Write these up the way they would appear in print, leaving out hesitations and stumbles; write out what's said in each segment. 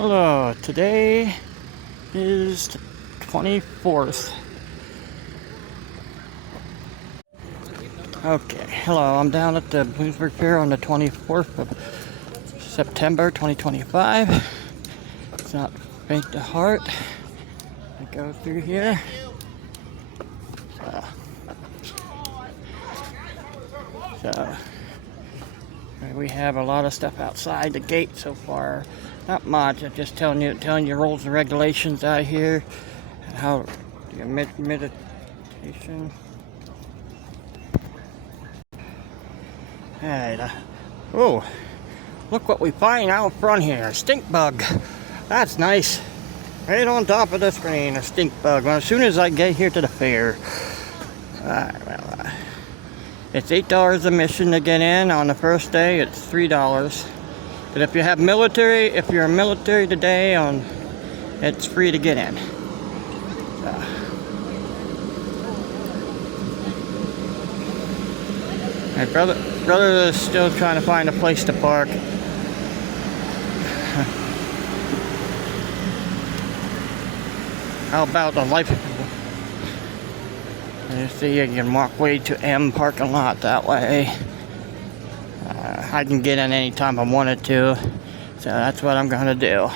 Hello, today is the 24th. Okay, hello, I'm down at the Bloomsburg Fair on the 24th of September 2025. It's not faint to heart. I go through here. So we have a lot of stuff outside the gate so far. Not much. I'm just telling you rules and regulations out here. How your meditation. Alright. Oh, look what we find out front here. A stink bug. That's nice. Right on top of the screen, a stink bug. Well, as soon as I get here to the fair. It's $8 admission to get in. On the first day, it's $3. But if you have military, if you're a military today, it's free to get in. My brother is still trying to find a place to park. How about the life? You see, you can walk way to M parking lot that way. I can get in anytime I wanted to, so that's what I'm gonna do.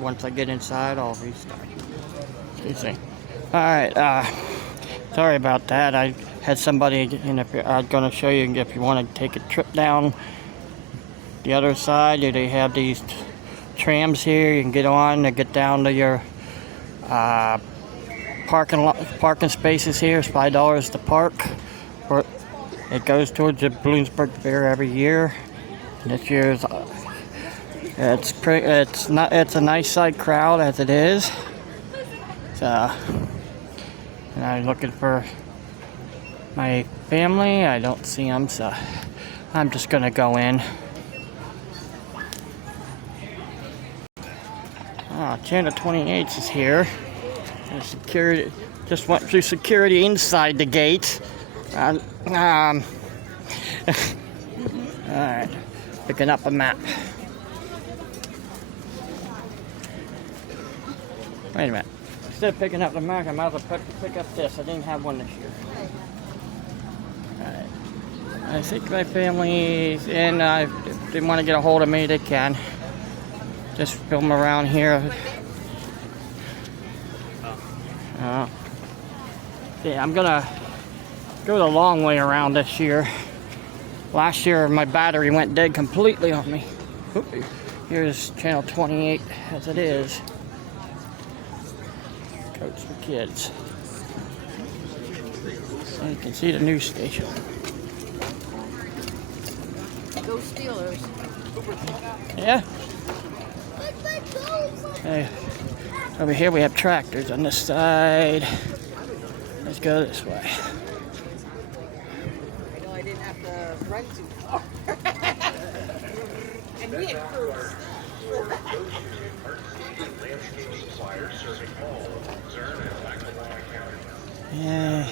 Once I get inside, I'll restart. Excuse me. All right. Sorry about that. I had somebody, and I'm gonna show you if you want to take a trip down the other side. They have these trams here. You can get on to get down to your parking spaces here. It's $5 to park. It goes towards the Bloomsburg Fair every year. This year's it's a nice size crowd as it is. So, and I'm looking for my family. I don't see them, so I'm just gonna go in. Channel 28 is here. And security just went through security inside the gate. Alright, picking up a map. Wait a minute. Instead of picking up the map, I might as well pick up this. I didn't have one this year. Alright. I think my family's in. If they want to get a hold of me, they can. Just film around here. Yeah, I'm gonna go the long way around this year. Last year my battery went dead completely on me. Here's channel 28 as it is. Coats for kids. And you can see the news station. Go Steelers. Yeah. Hey. Over here we have tractors on this side. Let's go this way. I know I didn't have to run too far. And we had crews. Yeah.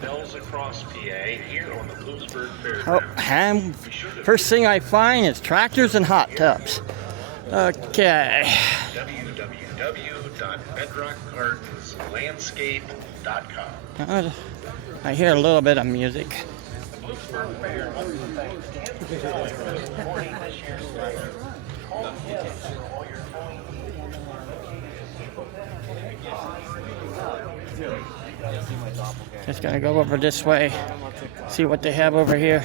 Bells across PA here on the Bloomsburg Fair. Oh, and first thing I find is tractors and hot tubs. Okay. www.bedrockgardenslandscape.com. I hear a little bit of music. Just gonna go over this way, see what they have over here.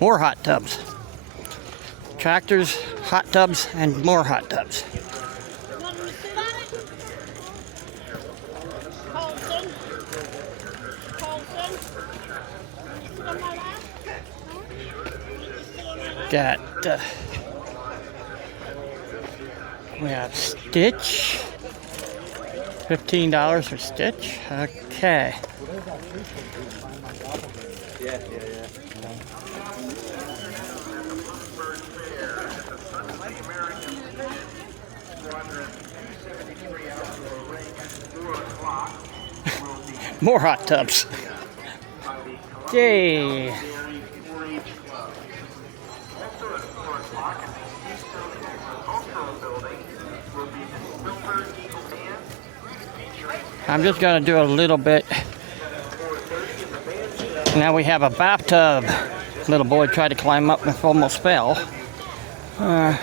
More hot tubs. Tractors, hot tubs, and more hot tubs. Got we have Stitch. $15 for Stitch. Okay. Yeah. More hot tubs. Okay. I'm just gonna do a little bit. Now we have a bathtub. Little boy tried to climb up and almost fell. The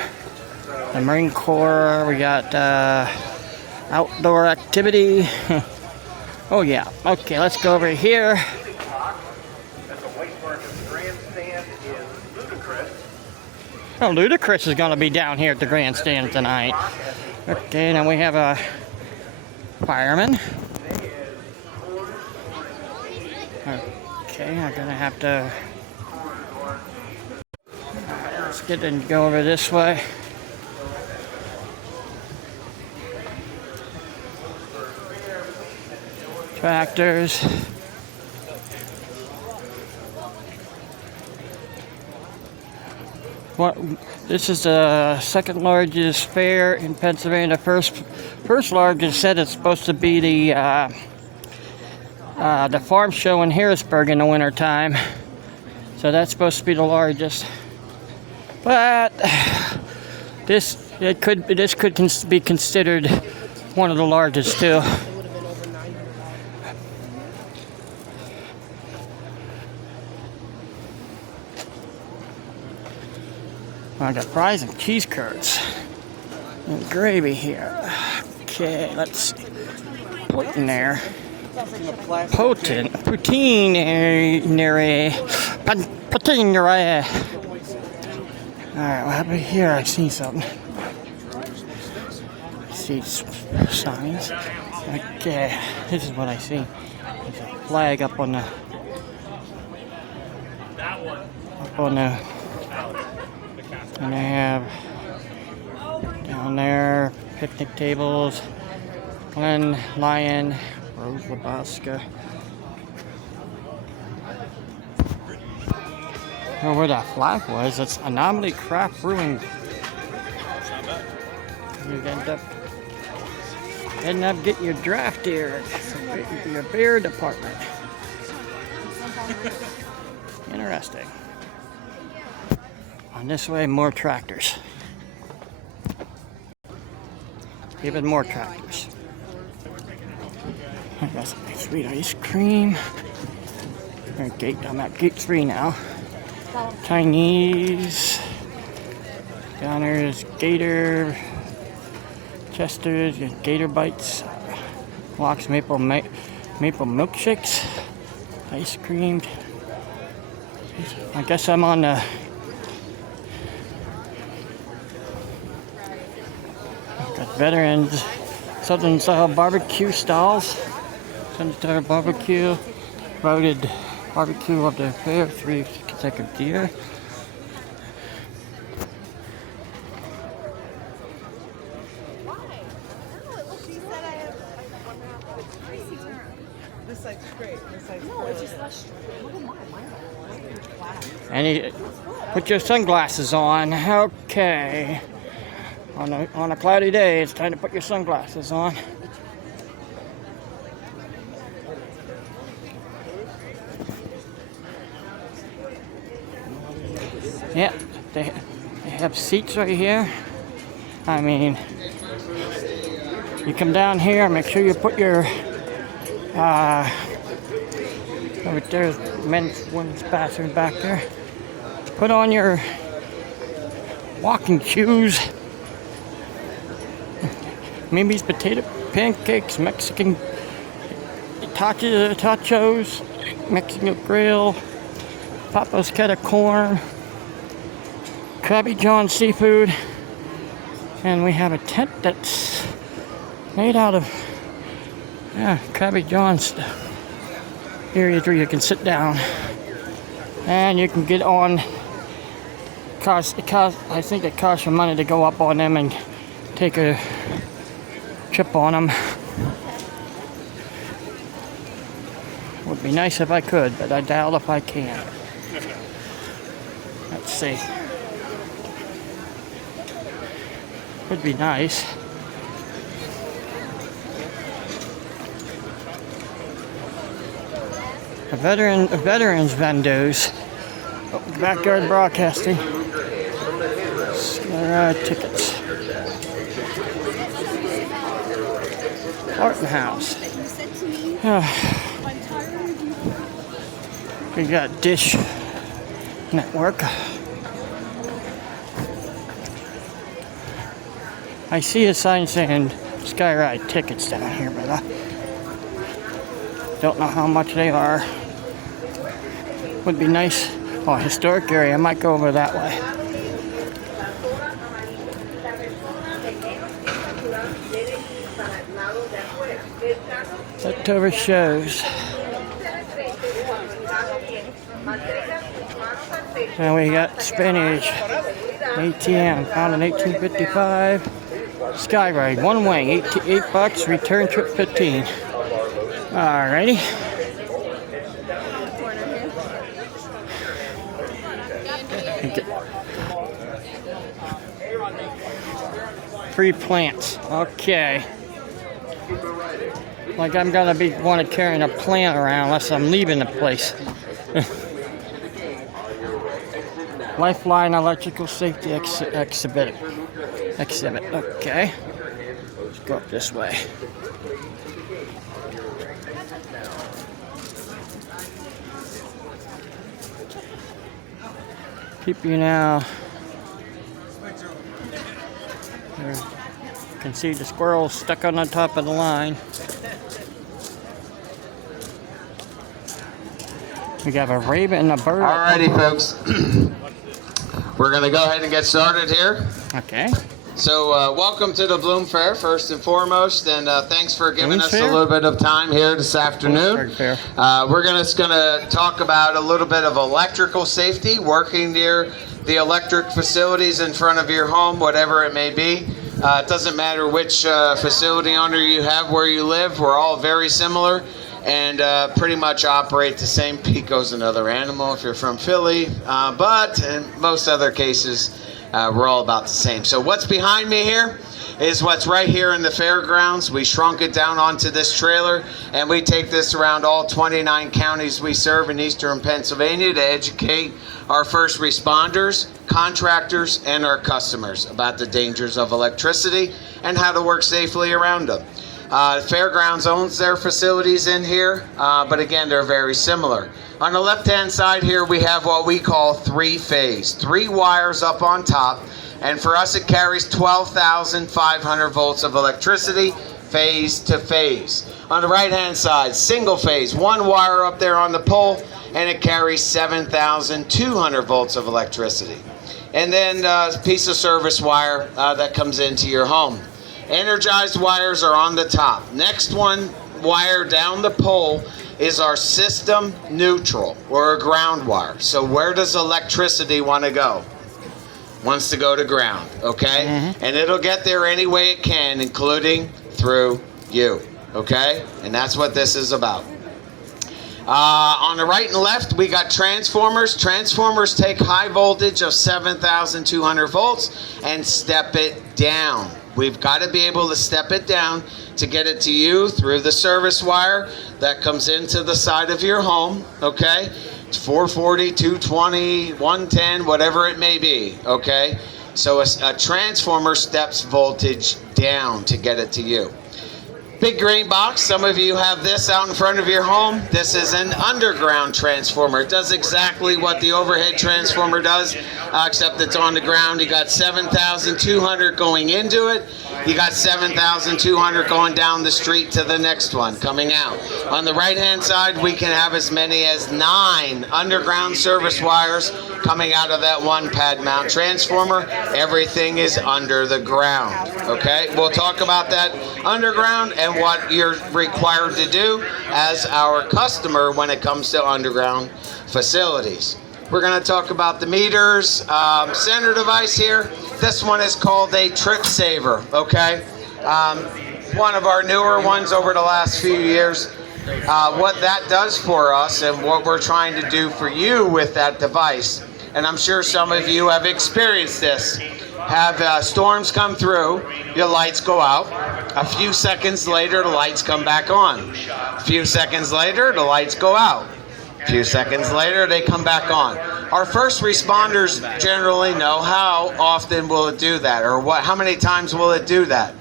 Marine Corps, we got outdoor activity. Oh yeah, okay, let's go over here. Oh, Ludacris is gonna be down here at the grandstand tonight. Okay, now we have a fireman. Okay, I'm gonna have to. Let's get and go over this way. Tractors. What? This is the second largest fair in Pennsylvania. First largest said it's supposed to be the farm show in Harrisburg in the wintertime. So that's supposed to be the largest. But this could be considered one of the largest too. I got fries and cheese curds and gravy here. Okay, let's see. Put in there. Proteinary. Alright, what happened here? I see something. I see signs. Okay, this is what I see. There's a flag up on the. And they have down there picnic tables, Glen Lion, Rose Labasca. Oh, where that flag was, it's Anomaly Craft Brewing. You end up getting your draft here at your beer department. Interesting. On this way, more tractors. Even more tractors. I got some nice sweet ice cream. I'm at gate 3 now. Chinese. Down there's Gator. Chester's, Gator Bites. Locks maple milkshakes. Ice cream. I guess I'm on the. Veterans Southern style barbecue stalls. Southern style barbecue. Voted barbecue of the fair 3 consecutive year. And put your sunglasses on. Okay. On a cloudy day, it's time to put your sunglasses on. Yeah, they have seats right here. I mean, you come down here, make sure you put your over there's women's bathroom back there. Put on your walking shoes. Mimi's potato pancakes, Mexican tachos, Mexican grill, Papa's cat of corn, Krabby John seafood, and we have a tent that's made out of Krabby John stuff. Areas where you can sit down and you can get on. I think it costs you money to go up on them and take a trip on them. Would be nice if I could, but I doubt if I can. Let's see. Would be nice. Veterans vendors. Backyard broadcasting. Tickets. Barton House. We got Dish Network. I see a sign saying Skyride tickets down here, but I don't know how much they are. Would be nice. Oh, historic area. I might go over that way. Leftover shows. And we got spinach. ATM found in 1855. Skyride, one way, $8, return trip 15. Alrighty. Free plants. Okay. Like I'm gonna be carrying a plant around unless I'm leaving the place. Lifeline electrical safety exhibit. Okay. Let's go up this way. Keep you now. There. You can see the squirrel stuck on the top of the line. We got a raven and a bird. Alrighty, folks. We're going to go ahead and get started here. Okay. So, welcome to the Bloom Fair, first and foremost, and thanks for giving us Fair? a little bit of time here this afternoon. Bloomsburg Fair. We're going to talk about a little bit of electrical safety, working near the electric facilities in front of your home, whatever it may be. It doesn't matter which facility owner you have where you live. We're all very similar and pretty much operate the same. Pico's another animal if you're from Philly, but in most other cases, we're all about the same. So what's behind me here is what's right here in the fairgrounds. We shrunk it down onto this trailer, and we take this around all 29 counties we serve in eastern Pennsylvania to educate our first responders, contractors, and our customers about the dangers of electricity and how to work safely around them. Fairgrounds owns their facilities in here, but again, they're very similar. On the left-hand side here, we have what we call three-phase, 3 wires up on top, and for us, it carries 12,500 volts of electricity, phase to phase. On the right-hand side, single phase, 1 wire up there on the pole, and it carries 7,200 volts of electricity. And then a piece of service wire that comes into your home. Energized wires are on the top. Next one wire down the pole is our system neutral, or a ground wire. So where does electricity want to go? Wants to go to ground, okay? And it'll get there any way it can, including through you, okay? And that's what this is about. On the right and left, we got transformers. Transformers take high voltage of 7,200 volts and step it down. We've got to be able to step it down to get it to you through the service wire that comes into the side of your home, okay? It's 440, 220, 110, whatever it may be, okay? So a transformer steps voltage down to get it to you. Big green box, some of you have this out in front of your home. This is an underground transformer. It does exactly what the overhead transformer does, except it's on the ground. You got 7,200 going into it. You got 7,200 going down the street to the next one, coming out. On the right-hand side, we can have as many as 9 underground service wires coming out of that one pad mount transformer. Everything is under the ground, okay? We'll talk about that underground and what you're required to do as our customer when it comes to underground facilities. We're going to talk about the meters. Center device here, this one is called a trip saver, okay? One of our newer ones over the last few years. What that does for us and what we're trying to do for you with that device, and I'm sure some of you have experienced this. Have storms come through, your lights go out. A few seconds later, the lights come back on. A few seconds later, the lights go out. A few seconds later, they come back on. Our first responders generally know how often will it do that, or how many times will it do that?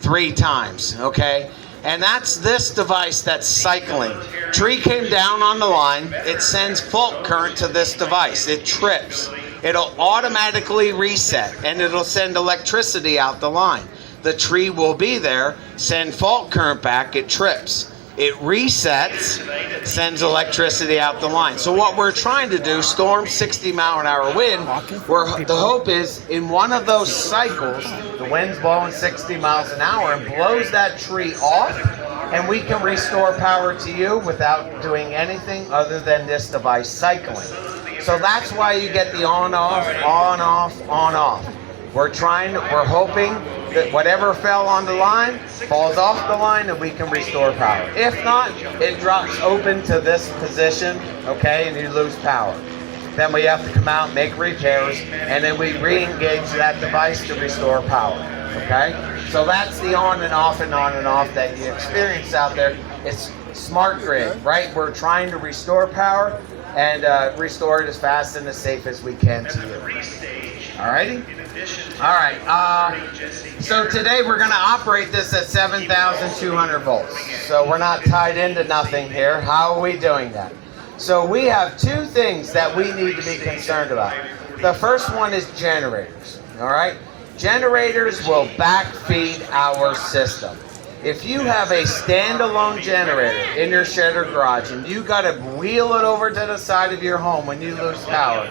3 times, okay? And that's this device that's cycling. Tree came down on the line, it sends fault current to this device. It trips. It'll automatically reset, and it'll send electricity out the line. The tree will be there, send fault current back, it trips. It resets, sends electricity out the line. So what we're trying to do, storm 60-mile-an-hour wind, the hope is in one of those cycles, the wind's blowing 60 miles an hour and blows that tree off, and we can restore power to you without doing anything other than this device cycling. So that's why you get the on-off, on-off, on-off. We're hoping that whatever fell on the line falls off the line and we can restore power. If not, it drops open to this position, okay, and you lose power. Then we have to come out, make repairs, and then we re-engage that device to restore power, okay? So that's the on and off and on and off that you experience out there. It's smart grid, right? We're trying to restore power and restore it as fast and as safe as we can to you. Alrighty? All right, so today we're going to operate this at 7,200 volts. So we're not tied into nothing here. How are we doing that? So we have 2 things that we need to be concerned about. The first one is generators, all right? Generators will backfeed our system. If you have a standalone generator in your shed or garage and you got to wheel it over to the side of your home when you lose power,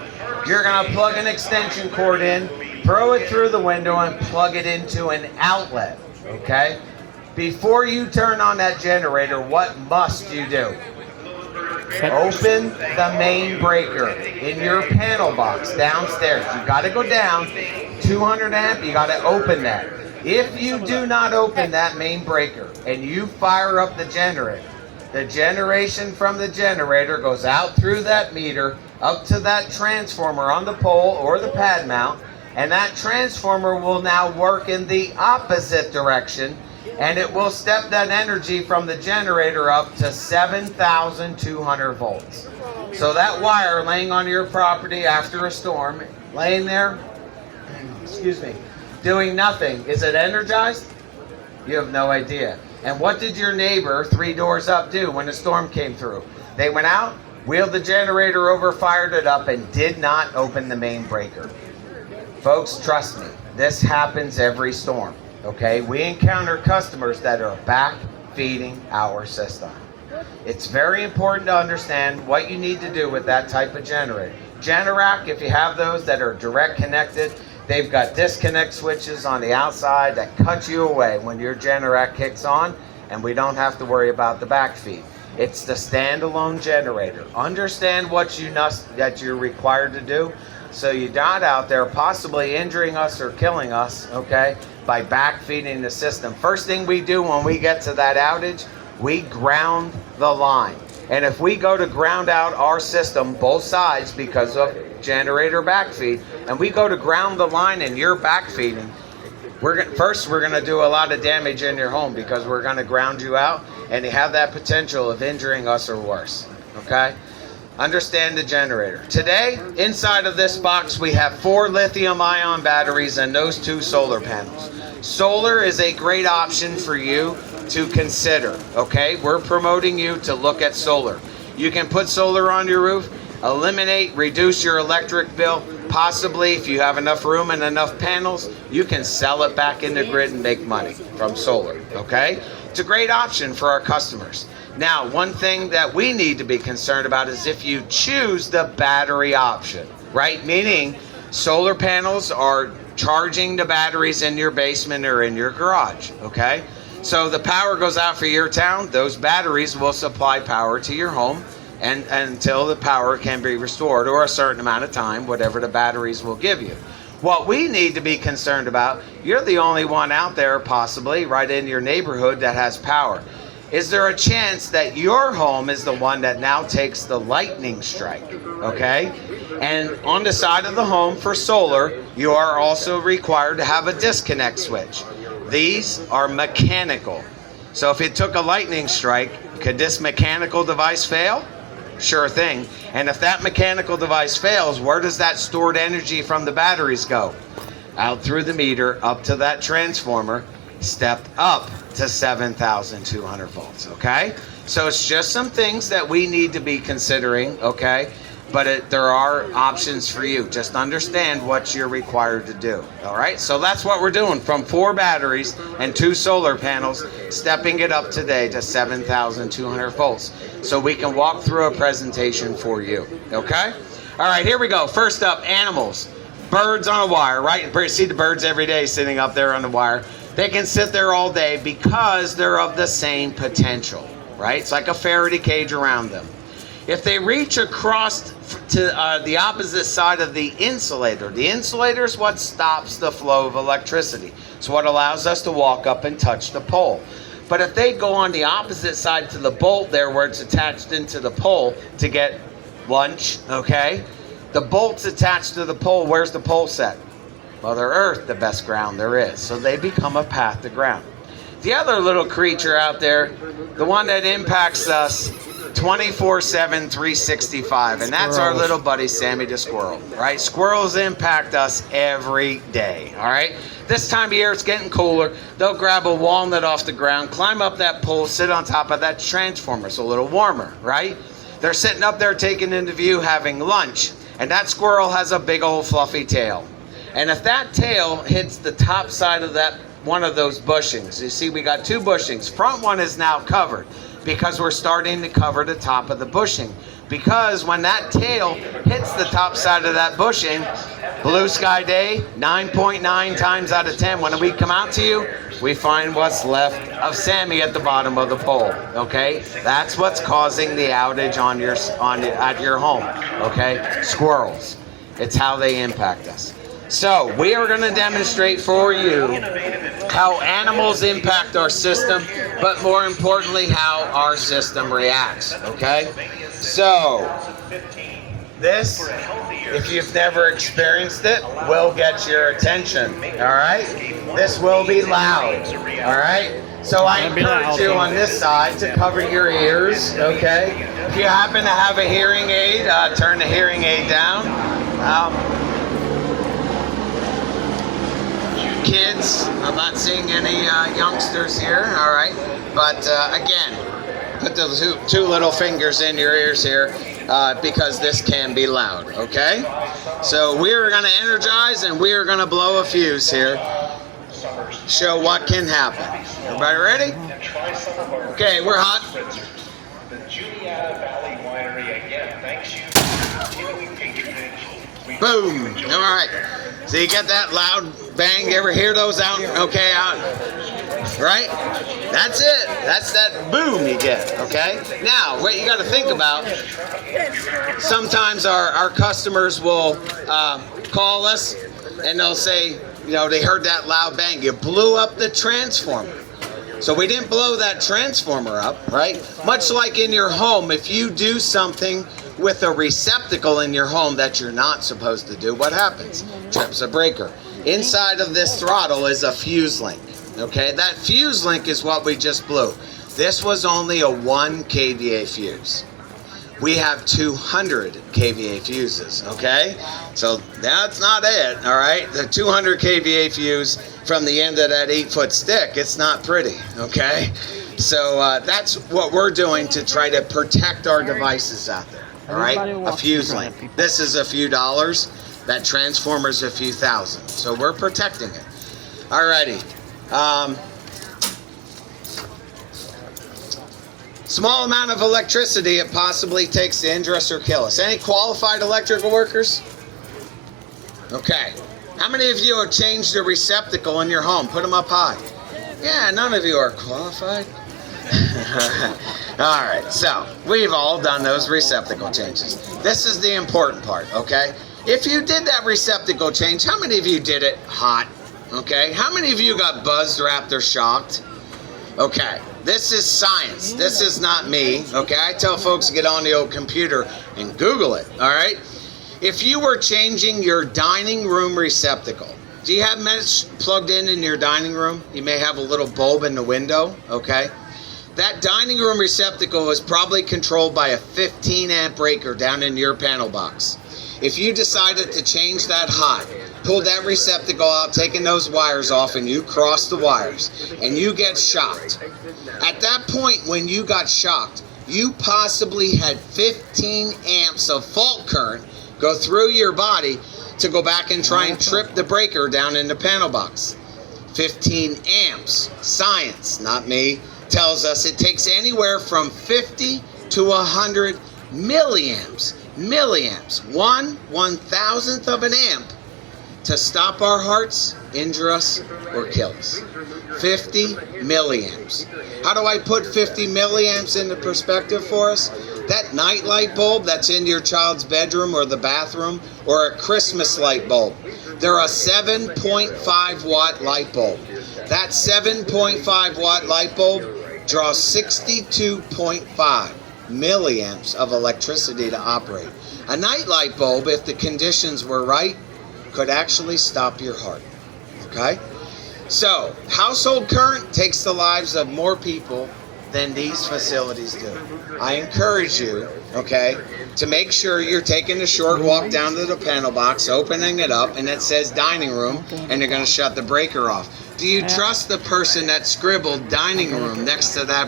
you're going to plug an extension cord in, throw it through the window, and plug it into an outlet, okay? Before you turn on that generator, what must you do? Open the main breaker in your panel box downstairs. You got to go down, 200 amp, you got to open that. If you do not open that main breaker and you fire up the generator, the generation from the generator goes out through that meter up to that transformer on the pole or the pad mount, and that transformer will now work in the opposite direction, and it will step that energy from the generator up to 7,200 volts. So that wire laying on your property after a storm, laying there, excuse me, doing nothing, is it energized? You have no idea. And what did your neighbor 3 doors up do when the storm came through? They went out, wheeled the generator over, fired it up, and did not open the main breaker. Folks, trust me, this happens every storm, okay? We encounter customers that are back feeding our system. It's very important to understand what you need to do with that type of generator. Generac, if you have those that are direct connected, they've got disconnect switches on the outside that cut you away when your Generac kicks on, and we don't have to worry about the backfeed. It's the standalone generator. Understand what that you're required to do, so you're not out there possibly injuring us or killing us, okay, by backfeeding the system. First thing we do when we get to that outage, we ground the line. And if we go to ground out our system, both sides, because of generator backfeed, and we go to ground the line and you're backfeeding, first we're going to do a lot of damage in your home because we're going to ground you out and you have that potential of injuring us or worse, okay? Understand the generator. Today, inside of this box, we have 4 lithium-ion batteries and those 2 solar panels. Solar is a great option for you to consider, okay? We're promoting you to look at solar. You can put solar on your roof, reduce your electric bill. Possibly, if you have enough room and enough panels, you can sell it back in the grid and make money from solar, okay? It's a great option for our customers. Now, one thing that we need to be concerned about is if you choose the battery option, right? Meaning solar panels are charging the batteries in your basement or in your garage, okay? So the power goes out for your town, those batteries will supply power to your home and until the power can be restored, or a certain amount of time, whatever the batteries will give you. What we need to be concerned about, you're the only one out there possibly right in your neighborhood that has power. Is there a chance that your home is the one that now takes the lightning strike, okay? And on the side of the home for solar, you are also required to have a disconnect switch. These are mechanical. So if it took a lightning strike, could this mechanical device fail? Sure thing. And if that mechanical device fails, where does that stored energy from the batteries go? Out through the meter, up to that transformer, stepped up to 7,200 volts, okay? So it's just some things that we need to be considering, okay? But there are options for you. Just understand what you're required to do, all right? So that's what we're doing, from 4 batteries and 2 solar panels, stepping it up today to 7,200 volts. So we can walk through a presentation for you, okay? All right, here we go. First up, animals. Birds on a wire, right? You see the birds every day sitting up there on the wire. They can sit there all day because they're of the same potential, right? It's like a Faraday cage around them. If they reach across to the opposite side of the insulator is what stops the flow of electricity. It's what allows us to walk up and touch the pole. But if they go on the opposite side to the bolt there where it's attached into the pole to get lunch, okay? The bolt's attached to the pole. Where's the pole set? Mother Earth, the best ground there is. So they become a path to ground. The other little creature out there, the one that impacts us 24/7, 365, and that's our little buddy Sammy the squirrel, right? Squirrels impact us every day, all right? This time of year, it's getting cooler. They'll grab a walnut off the ground, climb up that pole, sit on top of that transformer. It's a little warmer, right? They're sitting up there taking into view having lunch, and that squirrel has a big old fluffy tail. And if that tail hits the top side of that one of those bushings, you see we got 2 bushings. Front one is now covered because we're starting to cover the top of the bushing. Because when that tail hits the top side of that bushing, blue sky day, 9.9 times out of 10, when we come out to you, we find what's left of Sammy at the bottom of the pole, okay? That's what's causing the outage at your home, okay? Squirrels. It's how they impact us. So we are going to demonstrate for you how animals impact our system, but more importantly, how our system reacts, okay? So this, if you've never experienced it, will get your attention, all right? This will be loud, all right? So I encourage you on this side to cover your ears, okay? If you happen to have a hearing aid, turn the hearing aid down. Kids, I'm not seeing any youngsters here, all right? But again, put the two little fingers in your ears here because this can be loud, okay? So we're gonna energize and we're gonna blow a fuse here. Show what can happen. Everybody ready? Okay, we're hot. The Juniata Valley Winery again thanks you for continuing patronage. Boom. All right. So you get that loud bang. You ever hear those out? Okay, out. Right? That's it. That's that boom you get. Okay? Now, what you got to think about, sometimes our customers will call us and they'll say, you know, they heard that loud bang. You blew up the transformer. So we didn't blow that transformer up, right? Much like in your home, if you do something with a receptacle in your home that you're not supposed to do, what happens? Trips a breaker. Inside of this throttle is a fuse link, okay? That fuse link is what we just blew. This was only a 1 kVA fuse. We have 200 kVA fuses, okay? So that's not it, all right? The 200 kVA fuse from the end of that 8-foot stick, it's not pretty, okay? So that's what we're doing to try to protect our devices out there, all right? A fuse link. This is a few dollars. That transformer's a few thousand. So we're protecting it. All righty. Small amount of electricity it possibly takes to injure us or kill us. Any qualified electrical workers? Okay. How many of you have changed the receptacle in your home? Put them up high. Yeah, none of you are qualified. All right, so we've all done those receptacle changes. This is the important part, okay? If you did that receptacle change, how many of you did it hot? Okay, how many of you got buzzed, wrapped, or shocked? Okay, this is science. This is not me, okay? I tell folks to get on the old computer and Google it, all right? If you were changing your dining room receptacle, do you have mesh plugged in your dining room? You may have a little bulb in the window, okay? that dining room receptacle is probably controlled by a 15 amp breaker down in your panel box. If you decided to change that hot, pull that receptacle out, taking those wires off, and you cross the wires, and you get shocked. At that point when you got shocked, you possibly had 15 amps of fault current go through your body to go back and try and trip the breaker down in the panel box. 15 amps, science, not me, tells us it takes anywhere from 50 to 100 milliamps, 1/1000th of an amp to stop our hearts, injure us, or kill us. 50 milliamps. How do I put 50 milliamps into perspective for us? That night light bulb that's in your child's bedroom or the bathroom, or a Christmas light bulb. They're a 7.5 watt light bulb. That 7.5 watt light bulb draws 62.5 milliamps of electricity to operate. A night light bulb, if the conditions were right, could actually stop your heart. Okay? So, household current takes the lives of more people than these facilities do. I encourage you, okay, to make sure you're taking a short walk down to the panel box, opening it up, and it says dining room, and you're going to shut the breaker off. Do you trust the person that scribbled dining room next to that?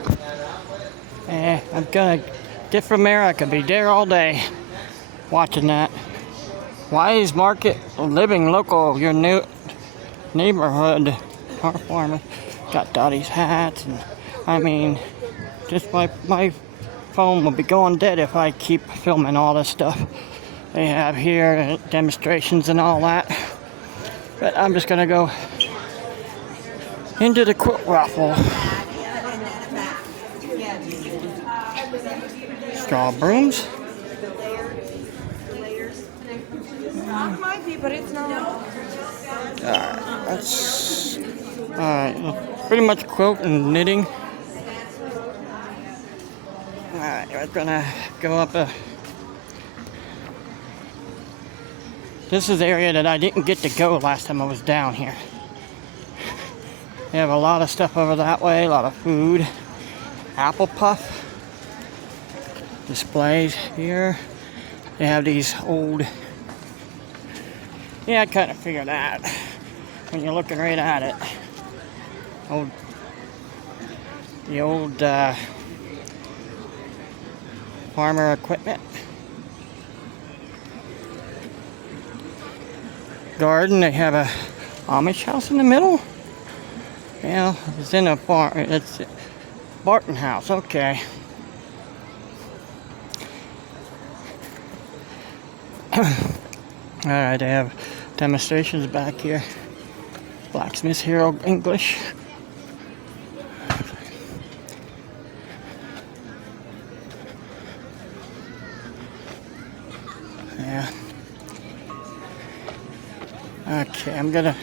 I'm gonna get from America, be there all day watching that. Wise Market, living local, your new neighborhood. Our farmer got Dottie's hats, and I mean, just my phone will be going dead if I keep filming all this stuff they have here, demonstrations and all that. But I'm just gonna go into the quilt raffle. Straw brooms. Might be, but it's not. That's pretty much quilt and knitting. Alright, we're gonna go up this is the area that I didn't get to go last time I was down here. They have a lot of stuff over that way, a lot of food. Apple puff displays here. They have these old, yeah, I kind of figured that when you're looking right at it. The old farmer equipment. Garden, they have a Amish house in the middle. Yeah, it's in a farm. It's Barton House. Okay. Alright, they have demonstrations back here. Blacksmith Hero English. Yeah. Okay, I'm gonna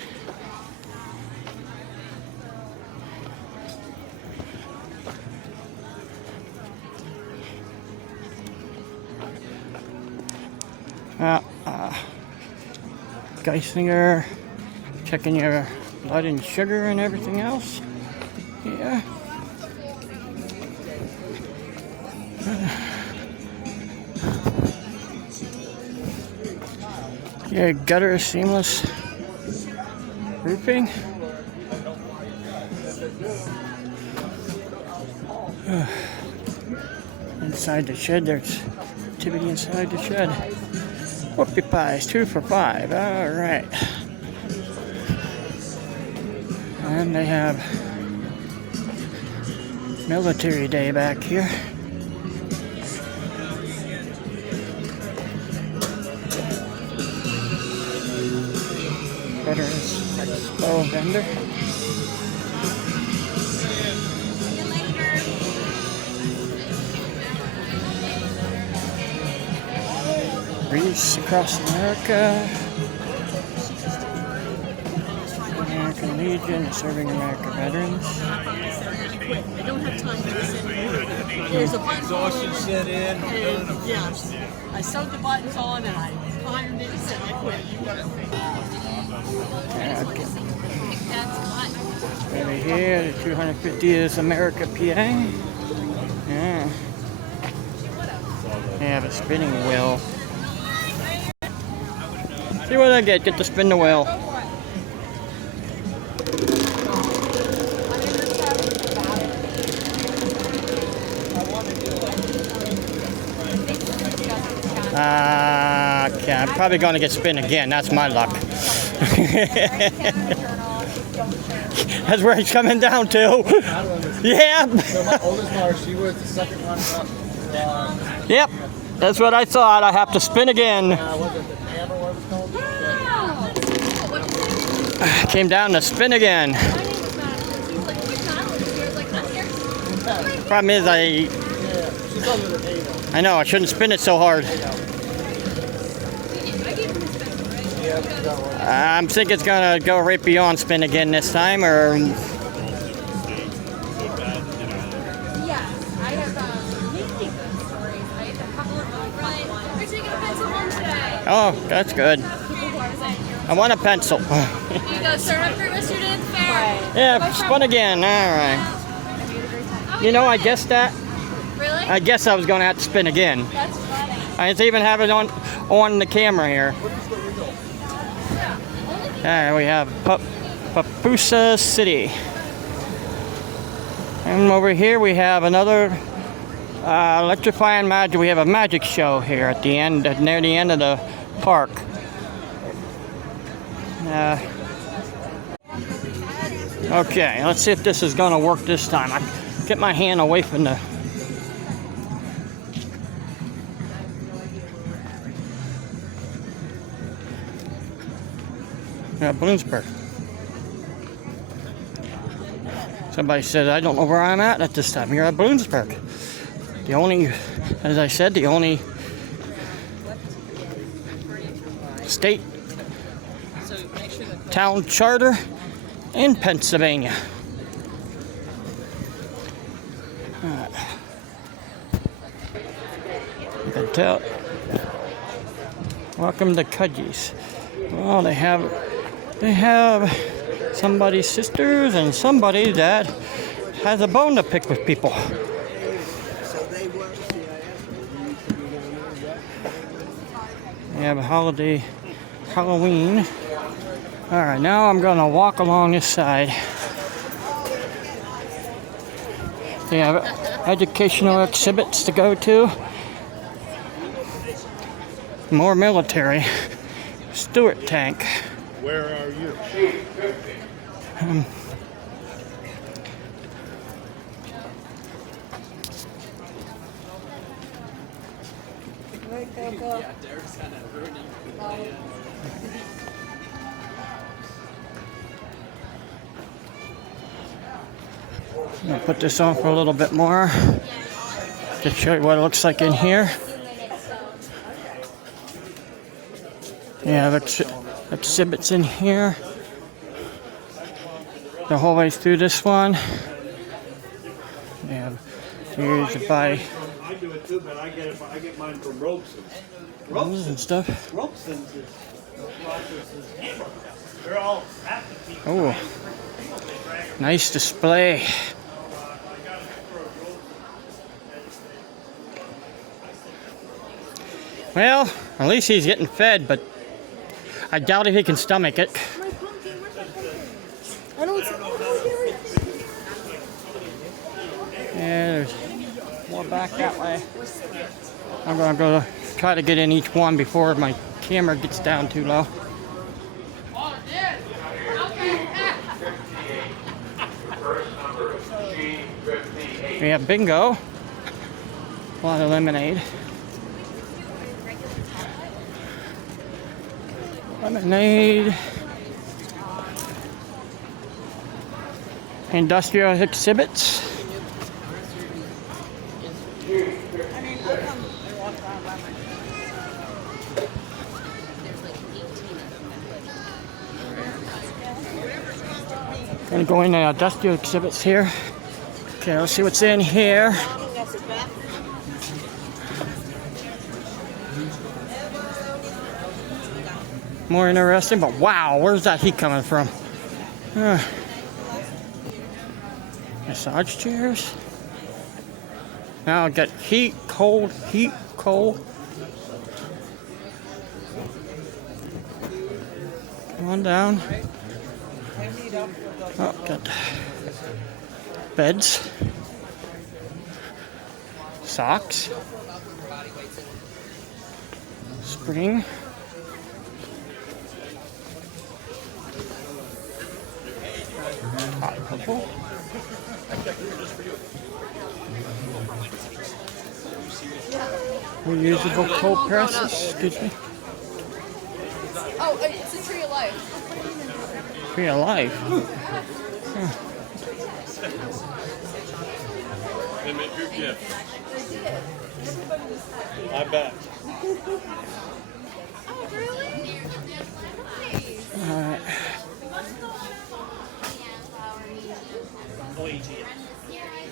Geisinger, checking your blood and sugar and everything else. Yeah. Yeah, gutter seamless roofing. Inside the shed, there's activity inside the shed. Whoopie pies, 2 for $5. All right. And they have Military Day back here. Veterans Expo vendor. Reefs across America. American Legion serving American veterans. I don't have time to send. There's a bunch Exhaustion set in. and yes, I sewed the buttons on and I ironed it and I quit. Over here, the 250 is America, PA. Yeah. They have a spinning wheel. See what I get. Get to spin the wheel. Okay, I'm probably going to get spin again. That's my luck. That's where he's coming down to. Yeah. So my oldest daughter, she was the second runner-up. Yep. That's what I thought. I have to spin again. Was it the hammer? What was it called? Came down to spin again. Problem is, She's under the table. I know I shouldn't spin it so hard. I'm thinking it's gonna go right beyond spin again this time, or. Yeah, I have many good stories. I have a couple of really fun ones. We're taking a pencil home today. Oh, that's good. I want a pencil. You go start up for Mr. Dance Fair. Yeah, spun again. All right. You know, I guessed that. Really? I guess I was gonna have to spin again. That's funny. I didn't even have it on the camera here. All right, we have Papusa City. And over here we have another electrifying magic. We have a magic show here at the end, near the end of the park. Okay, let's see if this is gonna work this time. I get my hand away from the. Bloomsburg. Somebody said, I don't know where I'm at this time. You're at Bloomsburg. The only, as I said, the only state town charter in Pennsylvania. You can tell. Welcome to Cudgies. Well, they have somebody's sisters and somebody that has a bone to pick with people. We have a holiday, Halloween. All right, now I'm gonna walk along this side. They have educational exhibits to go to. More military. Stuart tank. Where are you? I'm gonna put this on for a little bit more to show you what it looks like in here. Yeah, exhibits in here the whole way through this one. Yeah, here's to buy I do it too, but I get mine from Robeson's. rolls and stuff. Robeson's is hamburger. They're all half the people. Oh, nice display. Well, at least he's getting fed, but I doubt if he can stomach it. I don't see Yeah, there's more back that way. I'm gonna go try to get in each one before my camera gets down too low. We have bingo. A lot of lemonade. Lemonade. Industrial exhibits. Gonna go in the industrial exhibits here. Okay, let's see what's in here. More interesting, but wow, where's that heat coming from? Massage chairs. Now I got heat, cold, heat, cold. Come on down. Oh, got beds, socks, spring. Hot purple. Reusable cold presses. Excuse me. Oh, it's a tree of life. Tree of life. Huh. They make your gift. I bet. Oh, really? Nice. Alright.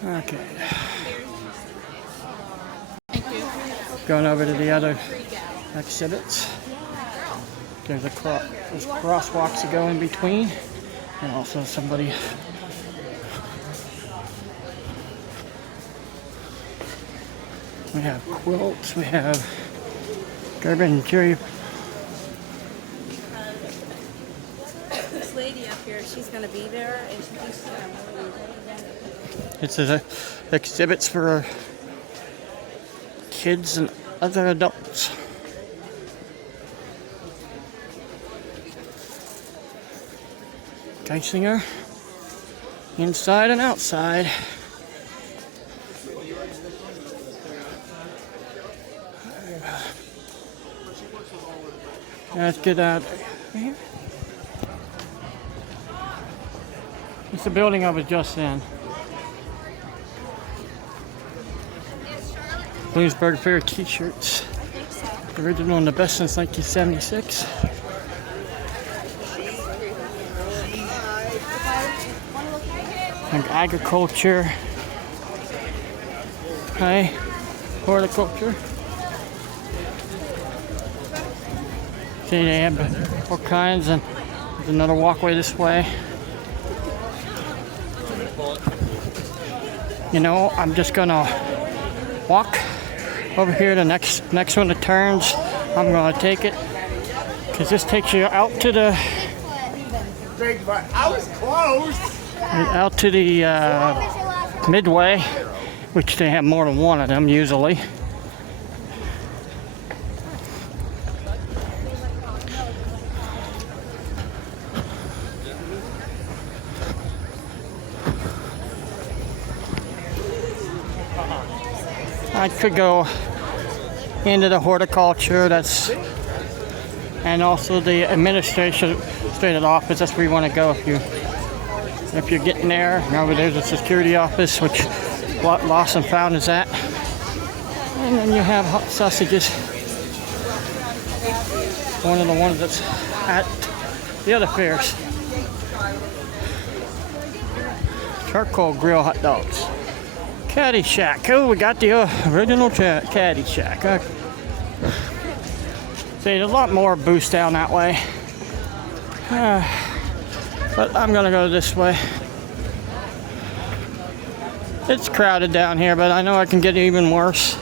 Okay. Going over to the other exhibits. There's there's crosswalks that go in between, and also somebody. We have quilts. We have Gerber and Jerry. This lady up here, she's going to be there, and she thinks she's going to It's exhibits for kids and other adults. Geisinger, inside and outside. Let's get out. It's the building I was just in. Bloomsburg Fair t-shirts. Original and the best since 1976. And agriculture. Hi. Horticulture. See, they have all kinds, and there's another walkway this way. You know, I'm just gonna walk over here. The next one that turns, I'm gonna take it, because this takes you out to the I was close. Midway, which they have more than one of them usually. I could go into the horticulture, and also the administrative office. That's where you want to go if you're getting there. And over there's a security office, which Lost and Found is at. And then you have hot sausages. One of the ones that's at the other fairs. Charcoal grill hot dogs. Caddy Shack. Oh, we got the original Caddy Shack. Okay. See, there's a lot more booths down that way. But I'm gonna go this way. It's crowded down here, but I know it can get even worse.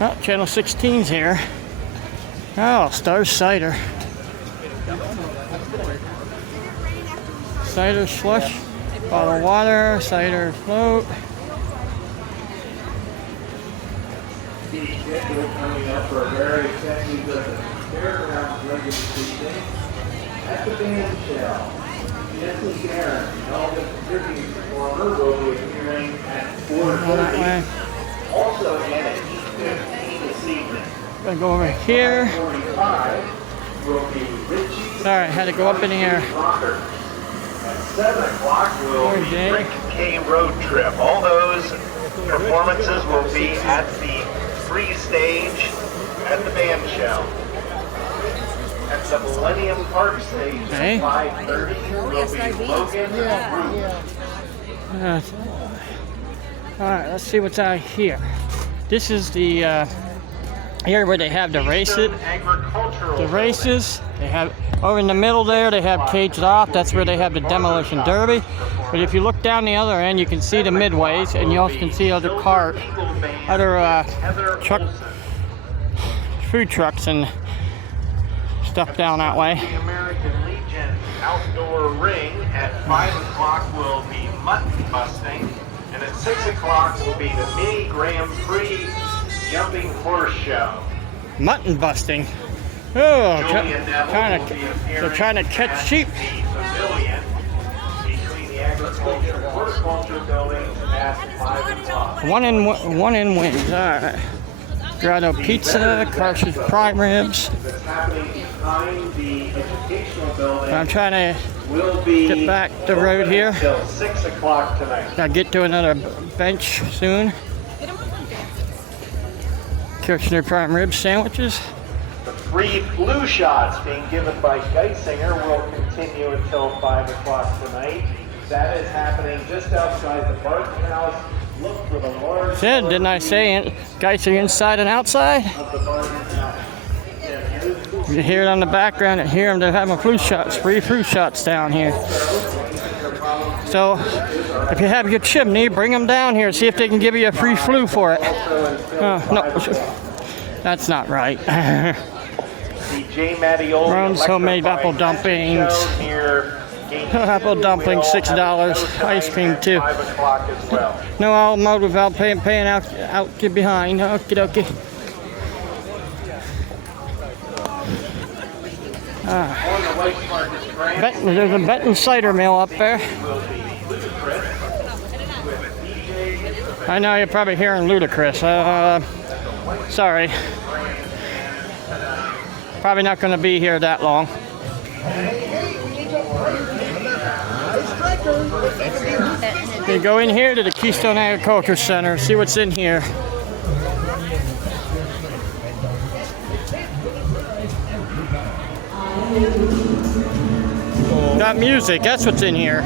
Oh, Channel 16's here. Oh, Star's Cider. Cider slush. Bottled water, cider float. Coming up for a very exciting fairgrounds regular season at the band shell. Jesse Garrett and all the contributing performer will be appearing at 4:30. Also at 8:15 this evening. Gonna go over here. 45 will be Richie. Sorry, had to go up in the air. Rocker. At 7 o'clock will be Day. Rick K Road Trip. All those performances will be at the free stage at the band shell. At the Millennium Park stage Okay. at 5:30 will be Logan Root. Alright, let's see what's out here. This is the here where they have the races. The races. They have over in the middle there. They have caged off. That's where they have the demolition derby. But if you look down the other end, you can see the midways, and you also can see other truck, food trucks and stuff down that way. The American Legion outdoor ring at 5 o'clock will be mutton busting, and at 6 o'clock will be the mini Grand Prix jumping horse show. Mutton busting. Oh, trying to catch sheep. Pavilion between the agriculture and horticulture buildings at 5 o'clock. One in wings. All right. Grotto pizza, Carsh's prime ribs. That's happening behind the educational building. I'm trying to Will be get back the road here. Till 6 o'clock tonight. Gotta get to another bench soon. Kirchner prime rib sandwiches. The free flu shots being given by Geisinger will continue until 5 o'clock tonight. That is happening just outside the Barton House. Look for the large. Said, didn't I say it? Guys are inside and outside? Of the Barton House. You hear it on the background and hear them. They're having flu shots, free flu shots down here. So if you have your chimney, bring them down here. See if they can give you a free flu for it. No, that's not right. The J. Mattioli Ron's homemade apple dumplings. Apple dumplings, $6. Ice cream too. 5 o'clock as well. No automotive without paying out your behind. Okie dokie. On the White Market Grand There's a Benton cider mill up there. will be Ludacris with DJ. I know you're probably hearing ludicrous. Sorry. Probably not going to be here that long. We go in here to the Keystone Agriculture Center, see what's in here. Got music, that's what's in here.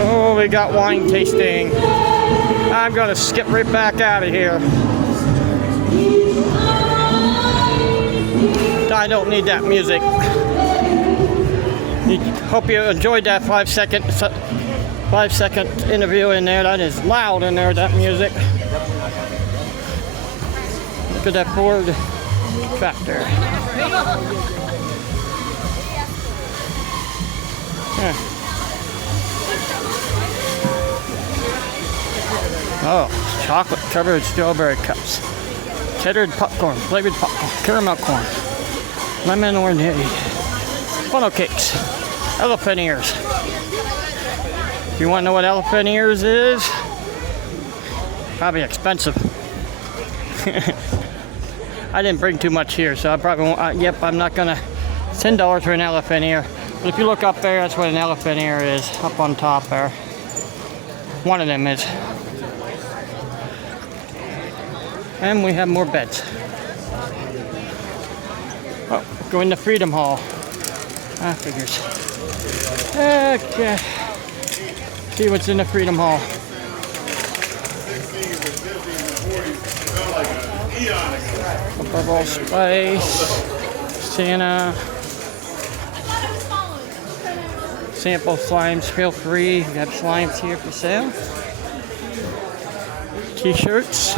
Oh, we got wine tasting. I'm gonna skip right back out of here. I don't need that music. Hope you enjoyed that 5-second interview in there. That is loud in there, that music. Look at that Ford tractor. Yeah. Oh, chocolate covered strawberry cups. Cheddared popcorn, flavored popcorn, caramel corn, lemon ornate, funnel cakes, elephant ears. If you want to know what elephant ears is, probably expensive. I didn't bring too much here, so I probably won't. Yep, I'm not gonna. $10 for an elephant ear. But if you look up there, that's what an elephant ear is, up on top there. One of them is. And we have more beds. Oh, go into Freedom Hall. Figures. Okay. See what's in the Freedom Hall. Bubble Spice, Santa, sample slimes, feel free. We got slimes here for sale. T-shirts.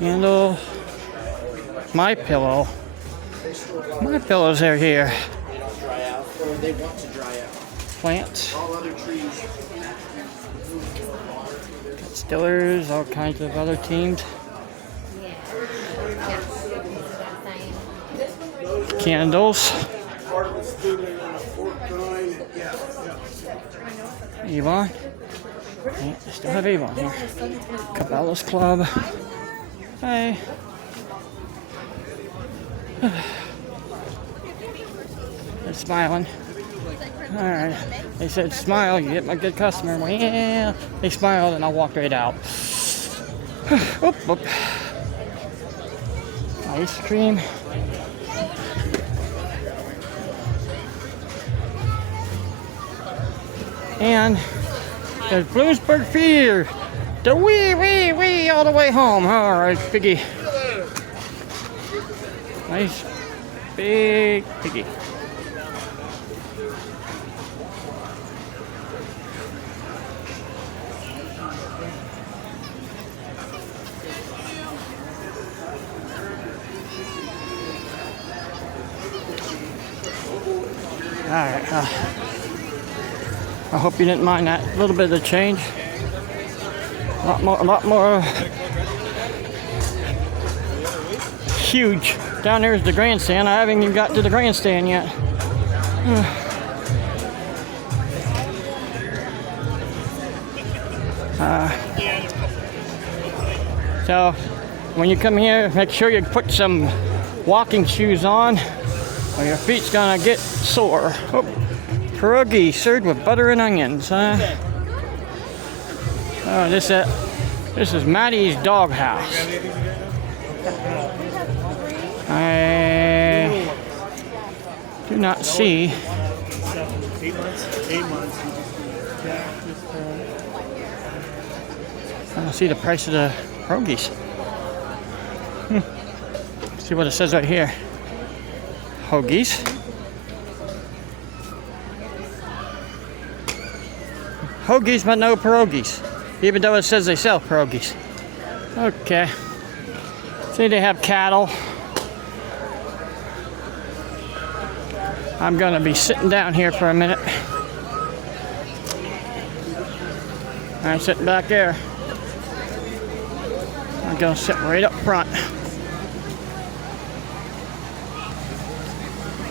Candle. My pillow. My pillows are here. They want to dry out. Plants. All other trees. Stillers, all kinds of other teams. Candles. Avon. Yeah, still have Avon here. Cabela's Club. Hey. They're smiling. Alright. They said smile, you get my good customer. Well, yeah. They smiled and I walked right out. Oop, oop. Ice cream. And there's Bloomsburg Fair. The wee all the way home. Alright, piggy. Nice big piggy. Alright, I hope you didn't mind that little bit of change. A lot more huge. Down there's the grandstand. I haven't even got to the grandstand yet. So when you come here, make sure you put some walking shoes on, or your feet's gonna get sore. Oh, pierogi served with butter and onions. Oh, this is Maddie's doghouse. I do not see. 8 months. 8 months. I don't see the price of the pierogies. See what it says right here. Hoagies. Hoagies, but no pierogies. Even though it says they sell pierogies. Okay. See, they have cattle. I'm gonna be sitting down here for a minute. I'm sitting back there. I'm gonna sit right up front.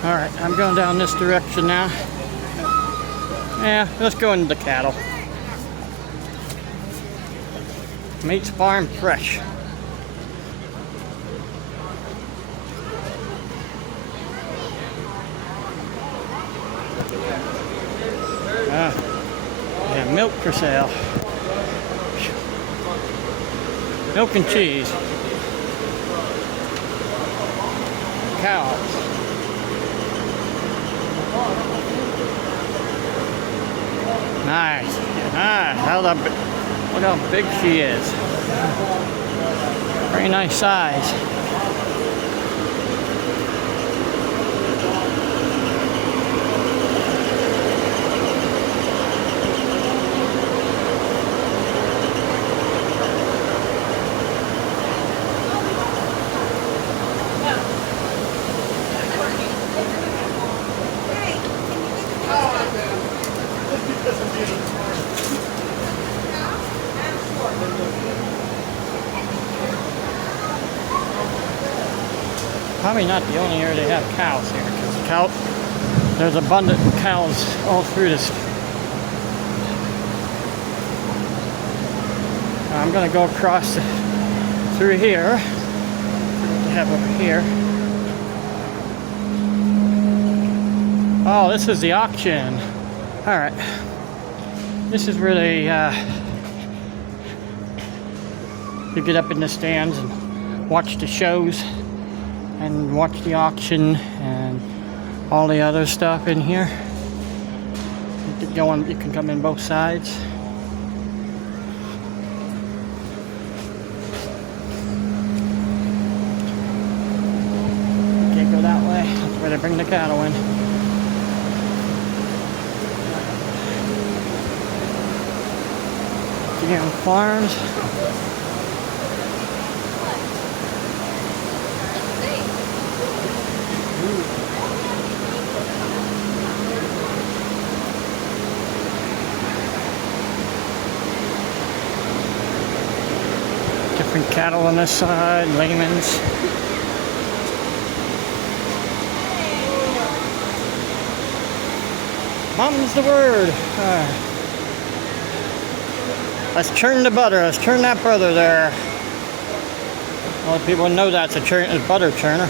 All right, I'm going down this direction now. Yeah, let's go into the cattle. Meats farm fresh. Yeah, milk for sale. Milk and cheese. Cows. Nice. Look how big she is. Very nice size. Probably not the only area they have cows here, because there's abundant cows all through this. I'm gonna go across through here. What do we have over here? Oh, this is the auction. All right. This is where they you get up in the stands and watch the shows and watch the auction and all the other stuff in here. You can come in both sides. Can't go that way. That's where they bring the cattle in. GM Farms. Different cattle on this side, layman's. Mum's the word. Let's churn the butter. Let's churn that butter there. A lot of people know that's a butter churner.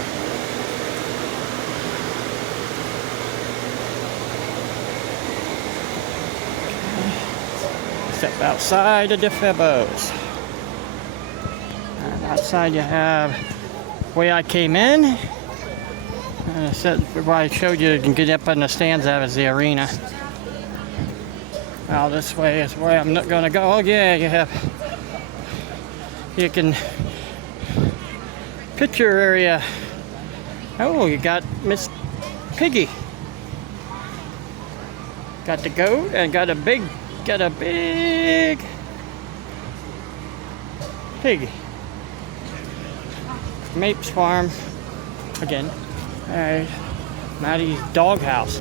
Step outside the Defebos. And outside you have where I came in. And I said where I showed you can get up on the stands. That was the arena. Now this way is where I'm not gonna go. Oh yeah, you can picture area. Oh, you got Miss Piggy. Got the goat and got a big pig. Mapes Farm again. All right, Maddie's doghouse.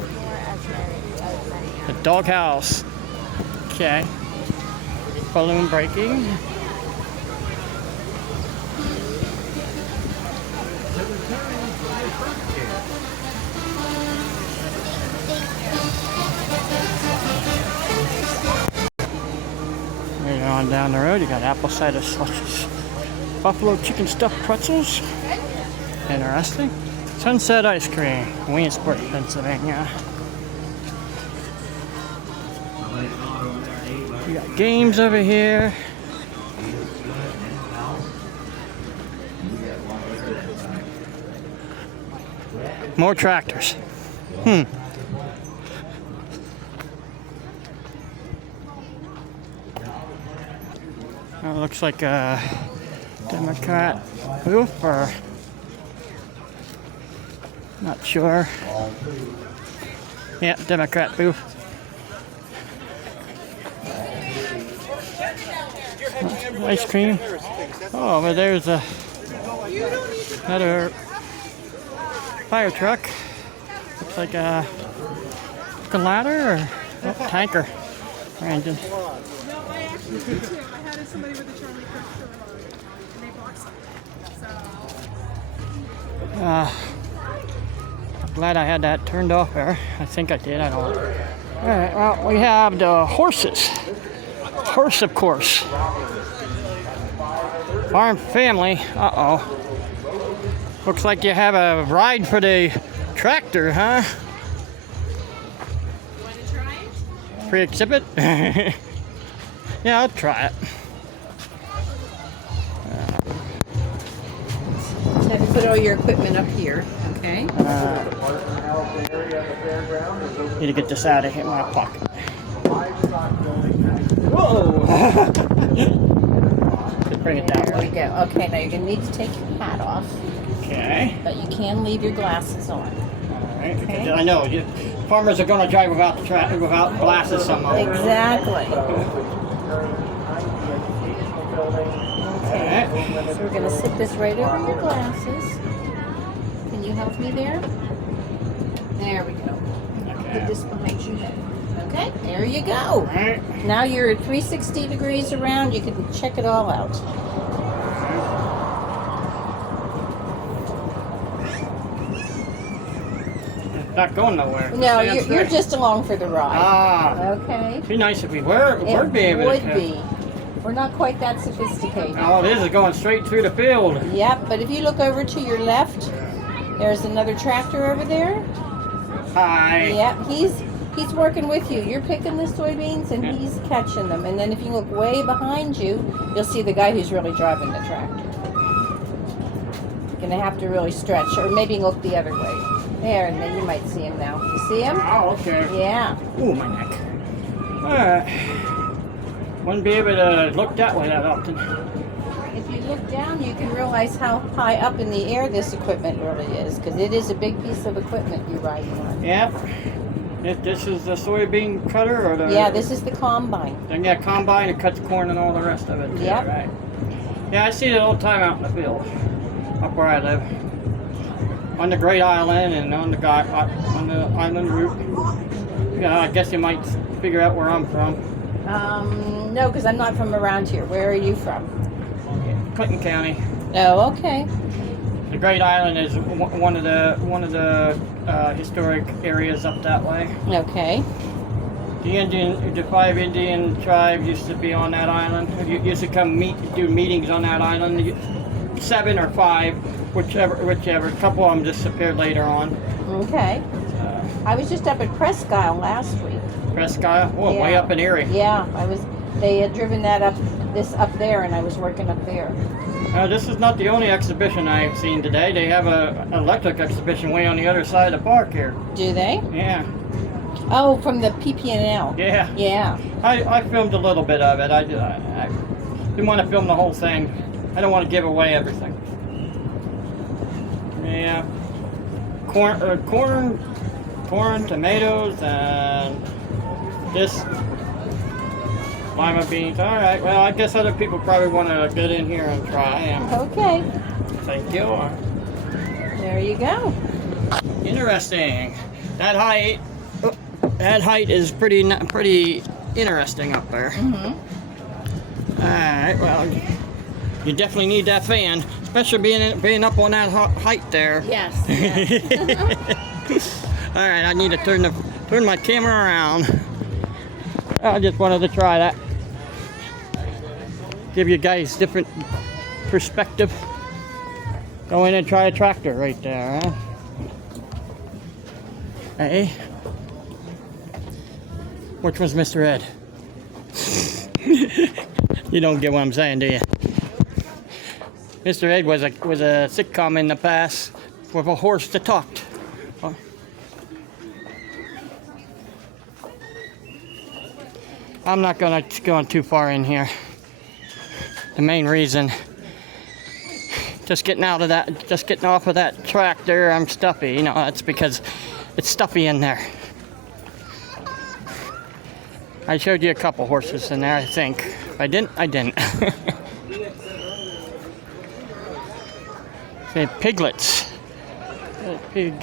The doghouse. Okay. Balloon breaking. Moving on down the road, you got apple cider sausages, buffalo chicken stuffed pretzels. Interesting. Sunset ice cream, Bloomsburg, Pennsylvania. You got games over here. More tractors. It looks like a Democrat booth, or not sure. Yeah, Democrat booth. Ice cream. Oh, but there's another fire truck. Looks like a ladder or tanker or engine. No, I actually did too. I had somebody with a Charlie Cook and they bought some. Glad I had that turned off there. I think I did. I don't know. All right. Well, we have the horses. Horse, of course. Farm family. Uh-oh. Looks like you have a ride for the tractor, huh? Want to try it? Free exhibit? Yeah, I'll try it. Just have to put all your equipment up here, okay? Need to get this out of my pocket. Whoa! Just bring it down. There we go. Okay, now you're going to need to take your hat off, Okay. but you can leave your glasses on. Alright. Okay. I know. Farmers are going to drive without without glasses somehow. Exactly. Okay. So we're going to sit this right over your glasses. Can you help me there? There we go. Put this behind your head. Okay, there you go. Alright. Now you're at 360 degrees around. You can check it all out. Not going nowhere. No, Stay on you're straight. just along for the ride. Ah. Okay. It'd be nice if we were be able It to. would be. We're not quite that sophisticated. All it is going straight through the field. Yep, but if you look over to your left, there's another tractor over there. Hi. Yep, he's working with you. You're picking the soybeans and he's catching them. And then if you look way behind you, you'll see the guy who's really driving the tractor. You're gonna have to really stretch, or maybe look the other way. There, and then you might see him now. You see him? Oh, okay. Yeah. Ooh, my neck. Alright. Wouldn't be able to look that way that often. If you look down, you can realize how high up in the air this equipment really is, because it is a big piece of equipment you're riding on. Yep. If this is the soybean cutter or the... Yeah, this is the combine. Then yeah, combine, it cuts corn and all the rest of it. Too, Yep. Right. Yeah, I see it all the time out in the field, up where I live. On the Great Island and on the island route. Yeah, I guess you might figure out where I'm from. No, because I'm not from around here. Where are you from? Clinton County. Oh, okay. The Great Island is one of the historic areas up that way. Okay. The 5 Indian tribes used to be on that island. You used to come do meetings on that island. 7 or 5, whichever. A couple of them disappeared later on. Okay. I was just up at Presque Isle last week. Presque Isle? Oh, way up in Erie. Yeah, I was. They had driven that up there, and I was working up there. This is not the only exhibition I've seen today. They have an electric exhibition way on the other side of the park here. Do they? Yeah. Oh, from the PP&L. Yeah. Yeah. I filmed a little bit of it. I didn't want to film the whole thing. I don't want to give away everything. Yeah. Corn, tomatoes, and this lima beans. All right. Well, I guess other people probably want to get in here and try them. Okay. Thank you. There you go. Interesting. That height that height is pretty interesting up there. All right, well, you definitely need that fan, especially being up on that height there. Yes. All right, I need to turn my camera around. I just wanted to try that. Give you guys different perspective. Go in and try a tractor right there, huh? Hey. Which one's Mr. Ed? You don't get what I'm saying, do you? Mr. Ed was a sitcom in the past with a horse that talked. I'm not gonna go too far in here. The main reason, just getting off of that tractor, I'm stuffy. You know, that's because it's stuffy in there. I showed you a couple horses in there, I think. If I didn't, I didn't. Say piglets. Pig.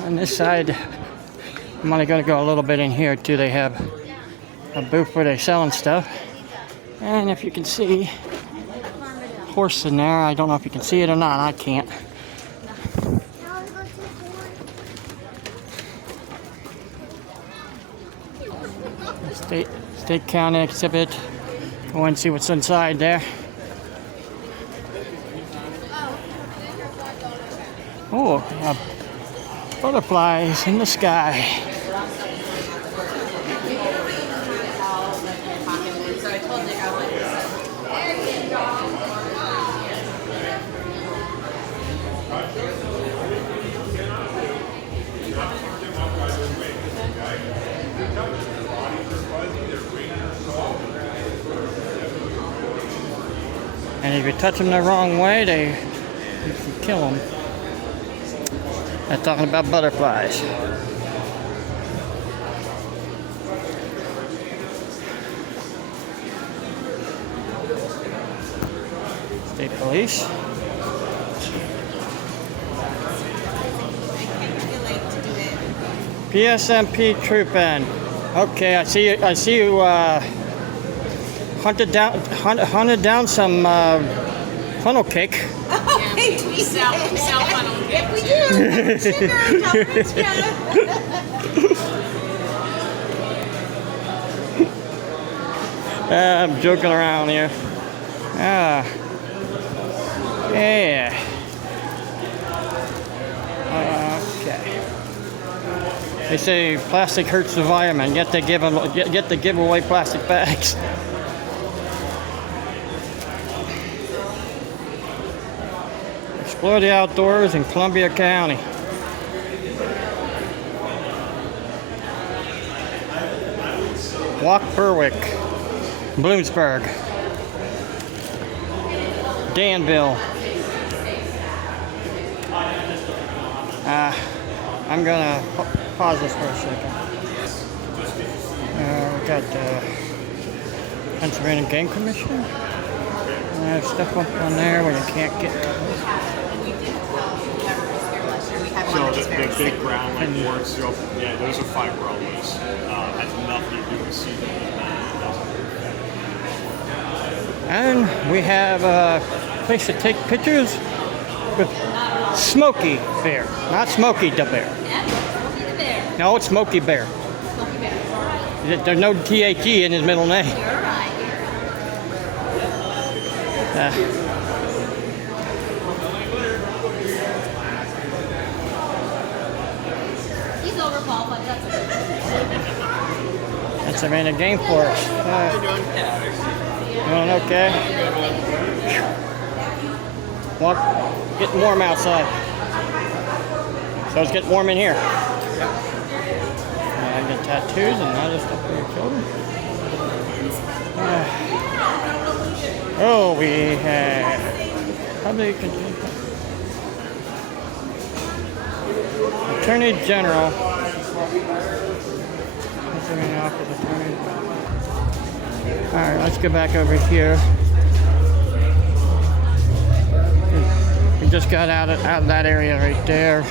On this side, I'm only going to go a little bit in here too. They have a booth where they're selling stuff. And if you can see, horse in there. I don't know if you can see it or not. I can't. State County exhibit. Go and see what's inside there. Oh, butterflies in the sky. And if you touch them the wrong way, you can kill them. I'm talking about butterflies. State Police. PSMP trooping. Okay, I see you hunted down some funnel cake. We sell funnel cake. We do. I'm joking around here. Yeah. Okay. They say plastic hurts the environment. Yet they give away plastic bags. Explore the outdoors in Columbia County. Walk Berwick, Bloomsburg, Danville. I'm gonna pause this for a second. We got the Pennsylvania Game Commission. There's stuff up on there where you can't get to. So the big ground like warts, yeah, those are fibromas. Has nothing to do with CBD. And we have a place to take pictures with Smokey Bear, not Smokey the Bear. No, it's Smokey Bear. There's no THE in his middle name. He's overqualified, that's okay. That's the main game for us. Doing okay? Walk, getting warm outside. So it's getting warm in here. I get tattoos and other stuff for your children. Oh, we have public Attorney General. Alright, let's go back over here. We just got out of that area right there.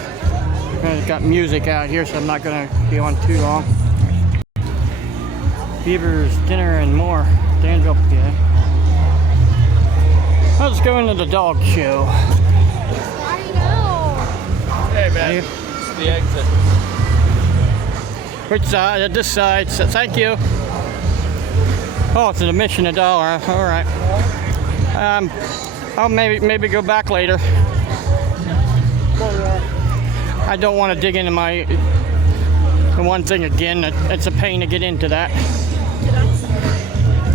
It's got music out here, so I'm not gonna be on too long. Beavers, dinner, and more. Danville, PA. Let's go into the dog show. I know. Hey, man. Hey. It's the exit. Which side? This side. So, thank you. Oh, it's an admission $1. All right. I'll maybe go back later. I don't want to dig into the one thing again. It's a pain to get into that.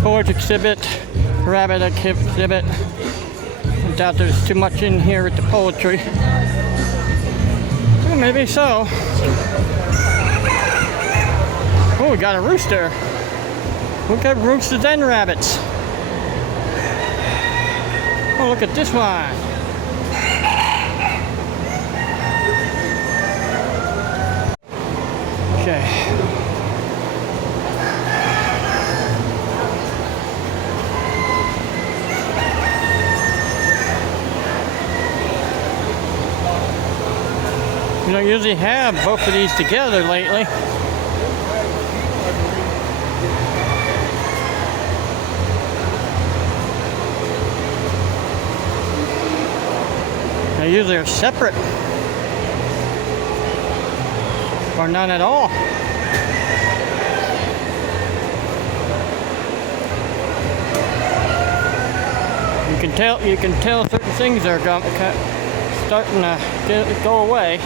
Poetry exhibit, rabbit exhibit. I doubt there's too much in here with the poetry. Well, maybe so. Oh, we got a rooster. We got roosters and rabbits. Oh, look at this one. Okay. You don't usually have both of these together lately. They usually are separate. Or none at all. You can tell certain things are starting to go away.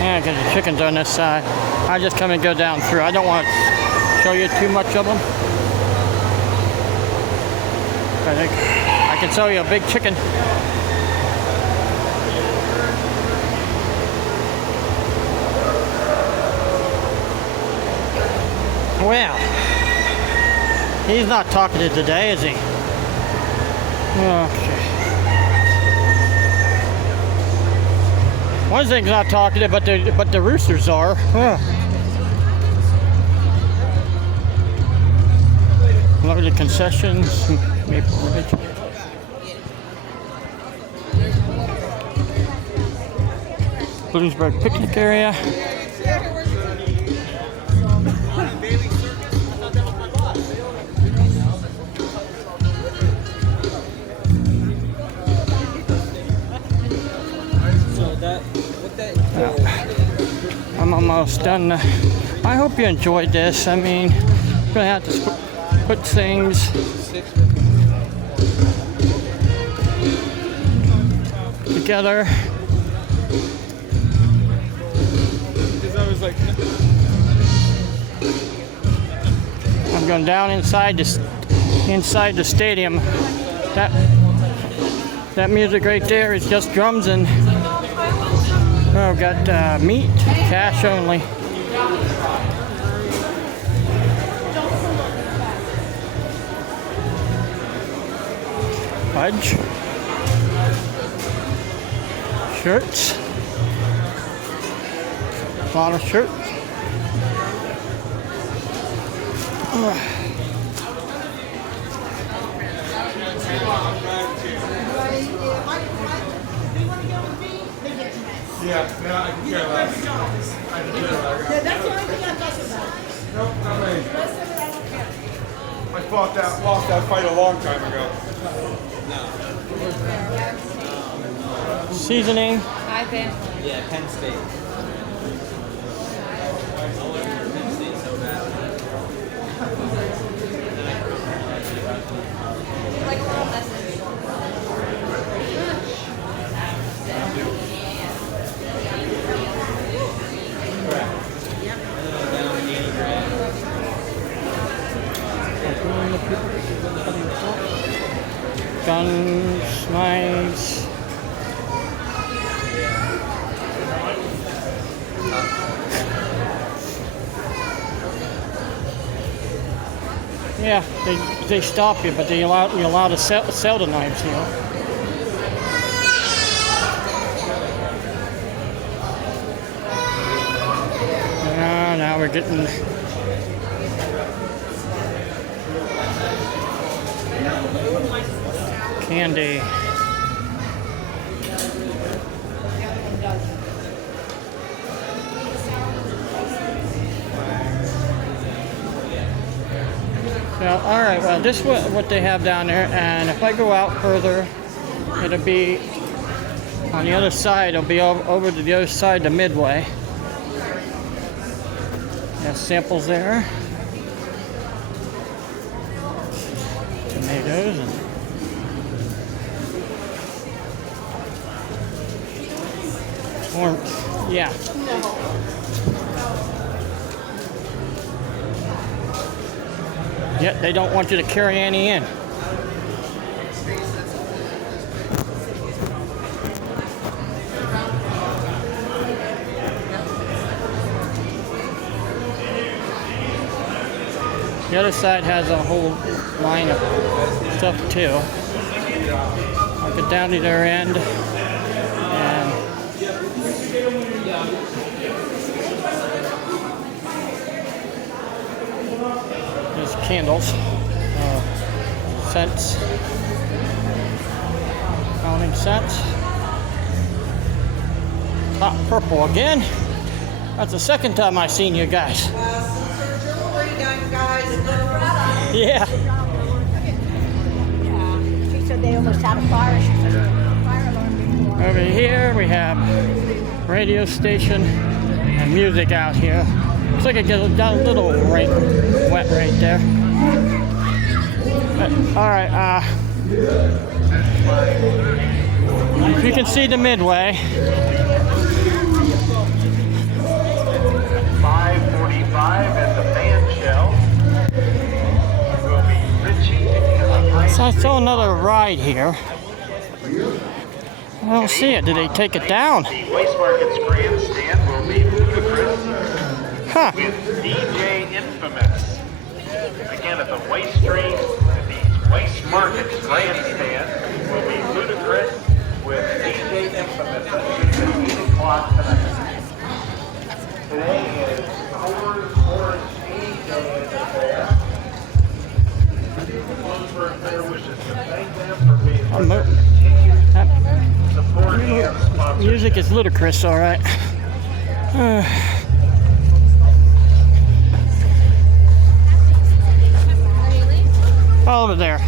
Yeah, because the chickens on this side. I just come and go down through. I don't want to show you too much of them. I think I can show you a big chicken. Well, he's not talkative today, is he? Okay. One thing's not talkative, but the roosters are. Look at the concessions. Maple Ridge. Bloomsburg picnic area. I'm almost done. I hope you enjoyed this. I mean, I'm gonna have to put things together. I'm going down inside the stadium. That music right there is just drums and got meat, cash only. Fudge. Shirts. A lot of shirts. Yeah, no, I can care less. I can care less. Yeah, that's the only thing I'm fussing about. Nope, not me. The rest of it, I don't care. I lost that fight a long time ago. Seasoning. I've been. Yeah, Penn State. Penn State's so bad. Like a little message. Guns, knives. Yeah, they stop you, but you're allowed to sell the knives, you know. now we're getting candy. So, all right, well, this is what they have down there, and if I go out further, it'll be on the other side. It'll be over to the other side, the Midway. Got samples there. Tomatoes and orange. Yeah. Yet they don't want you to carry any in. The other side has a whole line of stuff too. I'll get down to their end and there's candles, scents, counting scents. Hot purple again. That's the second time I've seen you guys. Yeah. She said they almost had a fire. She said fire alarm before. Over here we have radio station and music out here. Looks like it got a little wet right there. But, all right. You can see the Midway. 5:45 at the fan shell. Will be Richie and So I saw another ride here. I don't see it. Did they take it down? The Waste Market's grandstand will be Ludacris Huh. with DJ Infamous. Again, at the Waste Street, the Waste Market's grandstand will be Ludacris with DJ Infamous at 8 o'clock tonight. Today is Orange Tea Day at the fair. The Bloomsburg Fair wishes to thank them for being continued support and sponsorship. Music is ludicrous, all right. Over there.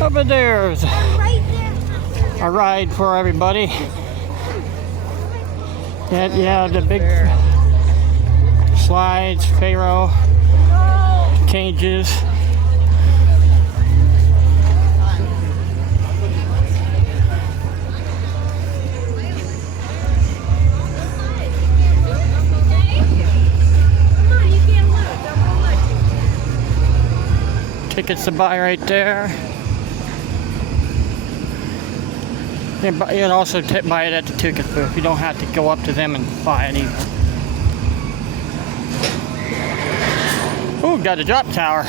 Over there's a ride for everybody. Yeah, the big slides, Pharaoh, cages. Tickets to buy right there. You can also buy it at the ticket booth. You don't have to go up to them and buy it either. Ooh, got a drop tower.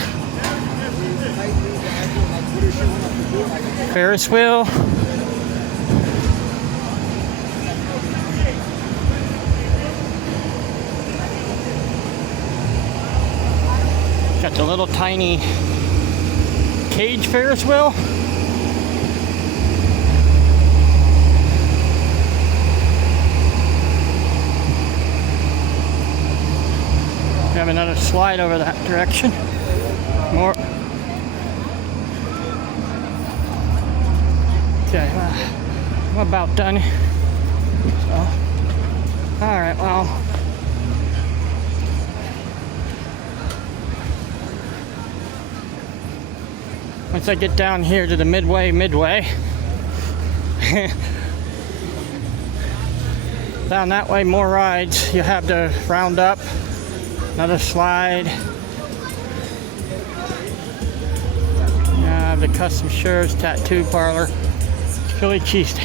Ferris wheel. Got the little tiny cage Ferris wheel. We have another slide over that direction. More. Okay, I'm about done. So, all right, well. Once I get down here to the Midway, down that way, more rides. You have to round up, another slide. You have the custom shirts, tattoo parlor, Philly cheese.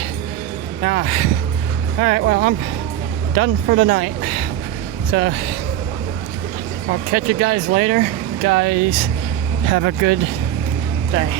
Now, all right, well, I'm done for the night. So I'll catch you guys later. Guys, have a good day.